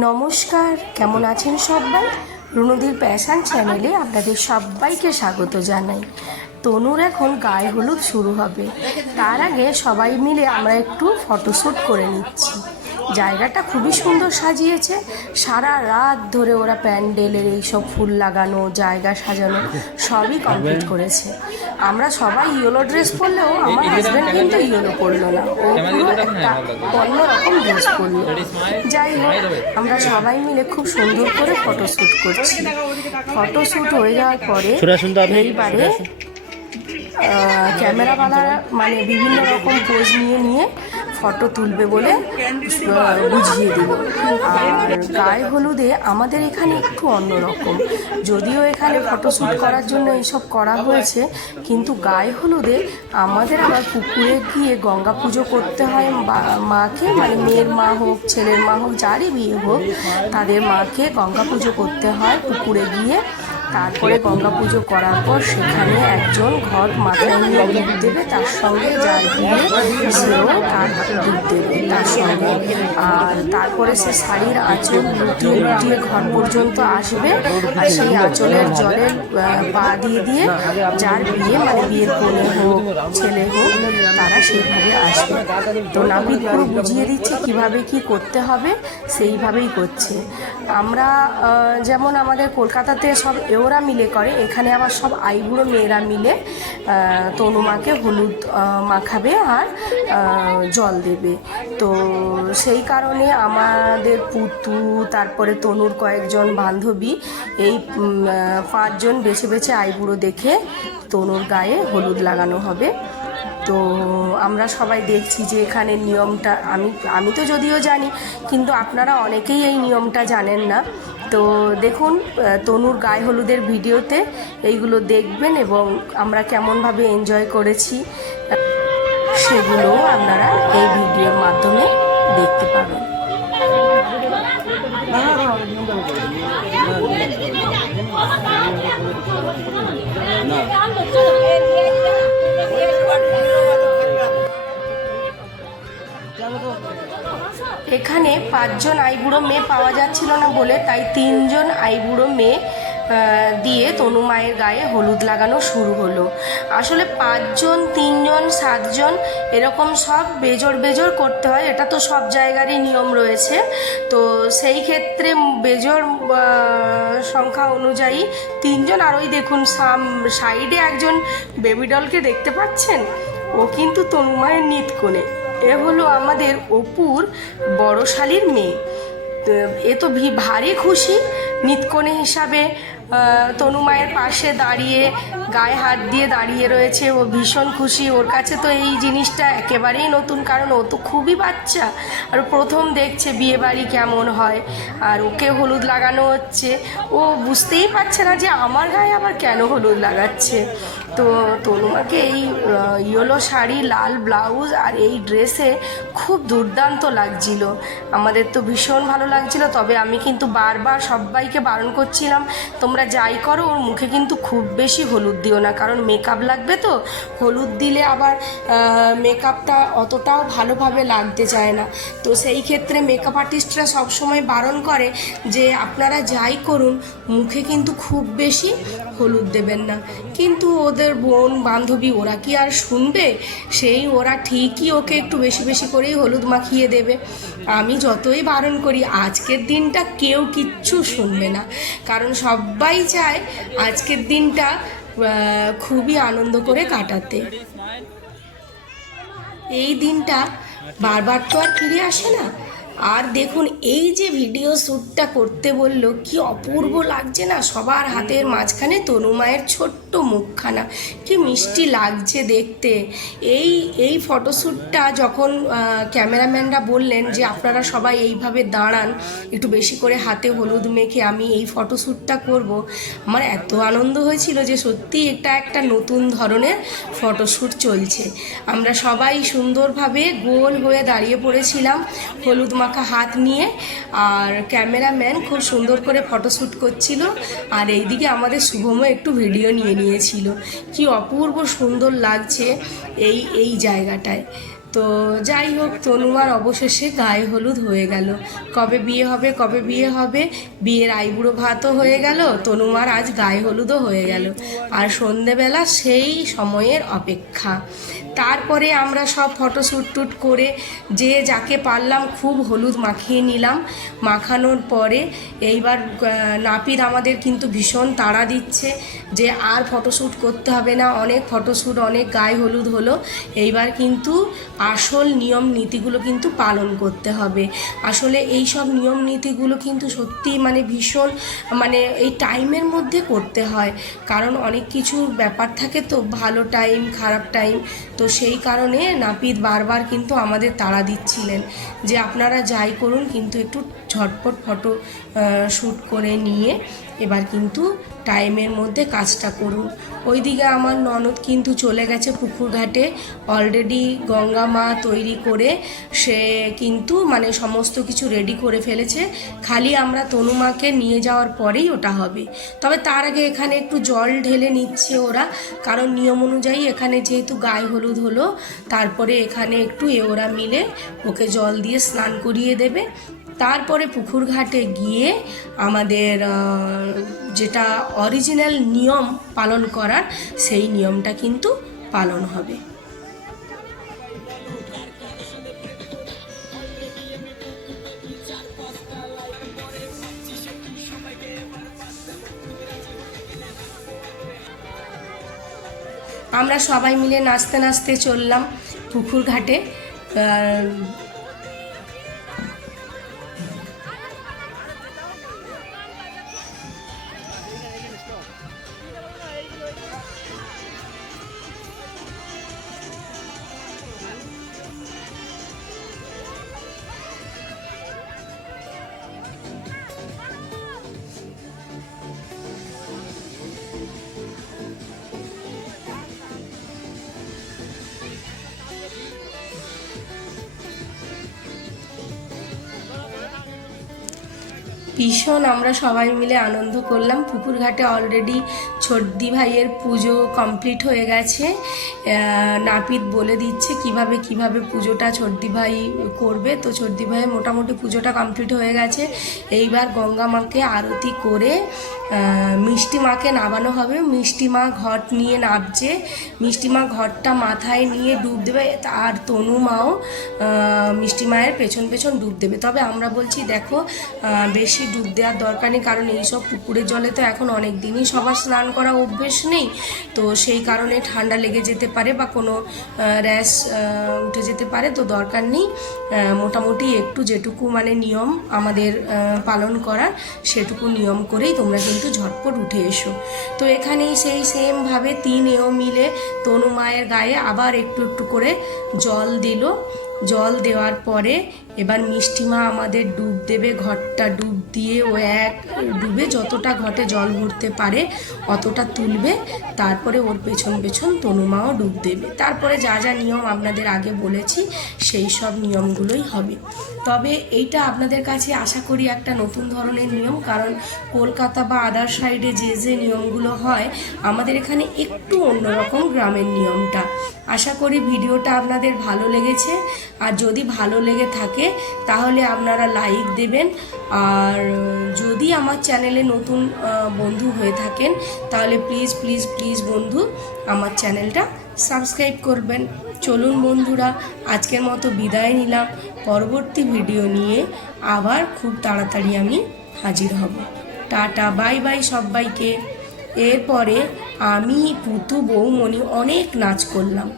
নমস্কার, কেমন আছেন সবাই? রুনুদির প্যাশন চ্যানেলে আপনাদের সবাইকে স্বাগত জানাই। তনুর এখন গায়ে হলুদ শুরু হবে, তার আগে সবাই মিলে আমরা একটু ফটোশ্যুট করে নিচ্ছি। জায়গাটা খুবই সুন্দর সাজিয়েছে, সারা রাত ধরে ওরা প্যান্ডেলের এইসব ফুল লাগানো, জায়গা সাজানো সবই কমপ্লিট করেছে। আমরা সবাই ইয়েলো ড্রেস পরলেও আমার হাজব্যান্ড কিন্তু ইয়েলো পরলো না, ও পুরো একটা অন্যরকম ড্রেস পরলো। যাই হোক, আমরা সবাই মিলে খুব সুন্দর করে ফটোশ্যুট করছি। ফটোশ্যুট হয়ে যাওয়ার পরে এইবারে ক্যামেরাওয়ালারা মানে বিভিন্ন রকম পোজ নিয়ে নিয়ে ফটো তুলবে বলে বুঝিয়ে দিল। আর গায়ে হলুদে আমাদের এখানে একটু অন্যরকম, যদিও এখানে ফটোশ্যুট করার জন্য এইসব করা হয়েছে, কিন্তু গায়ে হলুদে আমাদের আবার পুকুরে গিয়ে গঙ্গা পুজো করতে হয় মাকে, মানে মেয়ের মা হোক ছেলের মা হোক যারই বিয়ে হোক তাদের মাকে গঙ্গা পুজো করতে হয় পুকুরে গিয়ে। তারপরে গঙ্গা পুজো করার পর সেখানে একজন ঘট মাথায় নিয়ে দুধ দেবে, তার সঙ্গে যার বিয়ে সেও তার দুধ দেবে তার সঙ্গে। আর তারপরে সে শাড়ির আঁচল লুটিয়ে লুটিয়ে ঘর পর্যন্ত আসবে, আর সেই আঁচলের জলে পা দিয়ে দিয়ে যার বিয়ে মানে বিয়ের কনে হোক ছেলে হোক তারা সেইভাবে আসবে। তো নাপিত পুরো বুঝিয়ে দিচ্ছে কিভাবে কি করতে হবে, সেইভাবেই করছে। আমরা যেমন আমাদের কলকাতাতে সব ওরা মিলে করে, এখানে আবার সব আইবুড়ো মেয়েরা মিলে তনুমাকে হলুদ মাখাবে আর জল দেবে। তো সেই কারণে আমাদের পুতু, তারপরে তনুর কয়েকজন বান্ধবী, এই 5 জন বেছে বেছে আইবুড়ো দেখে তনুর গায়ে হলুদ লাগানো হবে। তো আমরা সবাই দেখছি যে এখানে নিয়মটা আমি তো যদিও জানি, কিন্তু আপনারা অনেকেই এই নিয়মটা জানেন না। তো দেখুন তনুর গায়ে হলুদের ভিডিওতে এইগুলো দেখবেন এবং আমরা কেমনভাবে এনজয় করেছি সেগুলো আপনারা এই ভিডিওর মাধ্যমে দেখতে পাবেন। এখানে 5 জন আইবুড়ো মেয়ে পাওয়া যাচ্ছিল না বলে তাই 3 জন আইবুড়ো মেয়ে দিয়ে তনু মায়ের গায়ে হলুদ লাগানো শুরু হলো। আসলে 5 জন 3 জন 7 জন এরকম সব বেজোড় বেজোড় করতে হয়, এটা তো সব জায়গারই নিয়ম রয়েছে। তো সেই ক্ষেত্রে বেজোড় সংখ্যা অনুযায়ী 3 জন। আর ওই দেখুন সাইডে একজন বেবি ডলকে দেখতে পাচ্ছেন, ও কিন্তু তনু মায়ের নিতকনে। এ হলো আমাদের অপুর বড় শালির মেয়ে। এ তো ভারী খুশি, নিতকনে হিসাবে তনু মায়ের পাশে দাঁড়িয়ে গায়ে হাত দিয়ে দাঁড়িয়ে রয়েছে। ও ভীষণ খুশি, ওর কাছে তো এই জিনিসটা একেবারেই নতুন, কারণ ও তো খুবই বাচ্চা আর প্রথম দেখছে বিয়ে বাড়ি কেমন হয়। আর ওকে হলুদ লাগানো হচ্ছে, ও বুঝতেই পারছে না যে আমার গায়ে আবার কেন হলুদ লাগাচ্ছে। তো তনুমাকে এই ইয়েলো শাড়ি, লাল ব্লাউজ আর এই ড্রেসে খুব দুর্দান্ত লাগছিল, আমাদের তো ভীষণ ভালো লাগছিল। তবে আমি কিন্তু বারবার সবাইকে বারণ করছিলাম, তোমরা যাই করো ওর মুখে কিন্তু খুব বেশি হলুদ দিও না, কারণ মেকআপ লাগবে। তো হলুদ দিলে আবার মেকআপটা অতটাও ভালোভাবে লাগতে চায় না। তো সেই ক্ষেত্রে মেকআপ আর্টিস্টরা সবসময় বারণ করে যে আপনারা যাই করুন মুখে কিন্তু খুব বেশি হলুদ দেবেন না। কিন্তু ওদের বোন বান্ধবী ওরা কি আর শুনবে, ওরা ঠিকই ওকে একটু বেশি বেশি করেই হলুদ মাখিয়ে দেবে। আমি যতই বারণ করি আজকের দিনটা কেউ কিচ্ছু শুনবে না, কারণ সবাই চায় আজকের দিনটা খুবই আনন্দ করে কাটাতে। এই দিনটা বারবার তো আর ফিরে আসে না। আর দেখুন এই যে ভিডিও শ্যুটটা করতে বললো, কি অপূর্ব লাগছে না সবার হাতের মাঝখানে তনু মায়ের ছোট্ট মুখখানা, কি মিষ্টি লাগছে দেখতে। এই ফটোশ্যুটটা যখন ক্যামেরাম্যানরা বললেন যে আপনারা সবাই এইভাবে দাঁড়ান, একটু বেশি করে হাতে হলুদ মেখে আমি এই ফটোশ্যুটটা করব, আমার এত আনন্দ হয়েছিল যে সত্যি এটা একটা নতুন ধরনের ফটোশ্যুট চলছে। আমরা সবাই সুন্দরভাবে গোল হয়ে দাঁড়িয়ে পড়েছিলাম হলুদ মাখা হাত নিয়ে, আর ক্যামেরাম্যান খুব সুন্দর করে ফটোশ্যুট করছিল, আর এইদিকে আমাদের শুভমও একটু ভিডিও নিয়ে নিয়েছিল। কি অপূর্ব সুন্দর লাগছে এই জায়গাটায়। তো যাই হোক, তনুমার অবশেষে গায়ে হলুদ হয়ে গেল। কবে বিয়ে হবে, কবে বিয়ে হবে, বিয়ের আইবুড়ো ভাতও হয়ে গেল, তনুমার আজ গায়ে হলুদও হয়ে গেল। আর সন্ধেবেলা সেই সময়ের অপেক্ষা। তারপরে আমরা সব ফটোশ্যুট টুট করে যে যাকে পারলাম খুব হলুদ মাখিয়ে নিলাম। মাখানোর পরে এইবার নাপিত আমাদের কিন্তু ভীষণ তাড়া দিচ্ছে যে আর ফটোশ্যুট করতে হবে না, অনেক ফটোশ্যুট, অনেক গায়ে হলুদ হলো, এইবার কিন্তু আসল নিয়ম নীতিগুলো কিন্তু পালন করতে হবে। আসলে এই সব নিয়ম নীতিগুলো কিন্তু সত্যি মানে ভীষণ মানে এই টাইমের মধ্যে করতে হয়, কারণ অনেক কিছু ব্যাপার থাকে তো, ভালো টাইম খারাপ টাইম। তো সেই কারণে নাপিত বারবার কিন্তু আমাদের তাড়া দিচ্ছিলেন যে আপনারা যাই করুন কিন্তু একটু ঝটপট ফটো শ্যুট করে নিয়ে এবার কিন্তু টাইমের মধ্যে কাজটা করুন। ওইদিকে আমার ননদ কিন্তু চলে গেছে পুকুর ঘাটে, অলরেডি গঙ্গা মা তৈরি করে সে কিন্তু মানে সমস্ত কিছু রেডি করে ফেলেছে, খালি আমরা তনুমাকে নিয়ে যাওয়ার পরেই ওটা হবে। তবে তার আগে এখানে একটু জল ঢেলে নিচ্ছে ওরা, কারণ নিয়ম অনুযায়ী এখানে যেহেতু গায়ে হলুদ হলো, তারপরে এখানে একটু ওরা মিলে ওকে জল দিয়ে স্নান করিয়ে দেবে। তারপরে পুকুর ঘাটে গিয়ে আমাদের যেটা অরিজিনাল নিয়ম পালন করার, সেই নিয়মটা কিন্তু পালন হবে। আমরা সবাই মিলে নাচতে নাচতে চললাম পুকুর ঘাটে। ভীষণ আমরা সবাই মিলে আনন্দ করলাম। পুকুর ঘাটে অলরেডি ছোটদি ভাইয়ের পুজো কমপ্লিট হয়ে গেছে। নাপিত বলে দিচ্ছে কিভাবে কিভাবে পুজোটা ছোটদি ভাই করবে। তো ছোটদি ভাইয়ের মোটামুটি পুজোটা কমপ্লিট হয়ে গেছে। এইবার গঙ্গা মাকে আরতি করে মিষ্টি মাকে নামানো হবে। মিষ্টি মা ঘট নিয়ে নামছে, মিষ্টি মা ঘটটা মাথায় নিয়ে ডুব দেবে, আর তনু মাও মিষ্টি মায়ের পেছন পেছন ডুব দেবে। তবে আমরা বলছি দেখো বেশি ডুব দেওয়ার দরকার নেই, কারণ এইসব পুকুরের জলে তো এখন অনেক দিনই সবার স্নান করা অভ্যেস নেই, তো সেই কারণে ঠান্ডা লেগে যেতে পারে বা কোনো র্যাশ উঠে যেতে পারে, তো দরকার নেই। মোটামুটি একটু যেটুকু মানে নিয়ম আমাদের পালন করার সেটুকু নিয়ম করেই তোমরা কিন্তু ঝটপট উঠে এসো। তো এখানেই সেই সেমভাবে 3 মিলে তনু মায়ের গায়ে আবার একটু একটু করে জল দিল। জল দেওয়ার পরে এবার মিষ্টি মা আমাদের ডুব দেবে, ঘটটা ডুব দিয়ে ও এক ডুবে যতটা ঘটে জল ভরতে পারে অতটা তুলবে, তারপরে ওর পেছন পেছন তনু মাও ডুব দেবে। তারপরে যা যা নিয়ম আপনাদের আগে বলেছি সেই সব নিয়মগুলোই হবে। তবে এইটা আপনাদের কাছে আশা করি একটা নতুন ধরনের নিয়ম, কারণ কলকাতা বা আদার সাইডে যে যে নিয়মগুলো হয় আমাদের এখানে একটু অন্যরকম গ্রামের নিয়মটা। আশা করি ভিডিওটা আপনাদের ভালো লেগেছে, আর যদি ভালো লেগে থাকে তাহলে আপনারা লাইক দেবেন, আর যদি আমার চ্যানেলে নতুন বন্ধু হয়ে থাকেন তাহলে প্লিজ প্লিজ প্লিজ বন্ধু আমার চ্যানেলটা সাবস্ক্রাইব করবেন। চলুন বন্ধুরা, আজকের মতো বিদায় নিলাম। পরবর্তী ভিডিও নিয়ে আবার খুব তাড়াতাড়ি আমি হাজির হব। টাটা, বাই বাই সবাইকে। এরপরে আমি পুতু বৌমণি অনেক নাচ করলাম।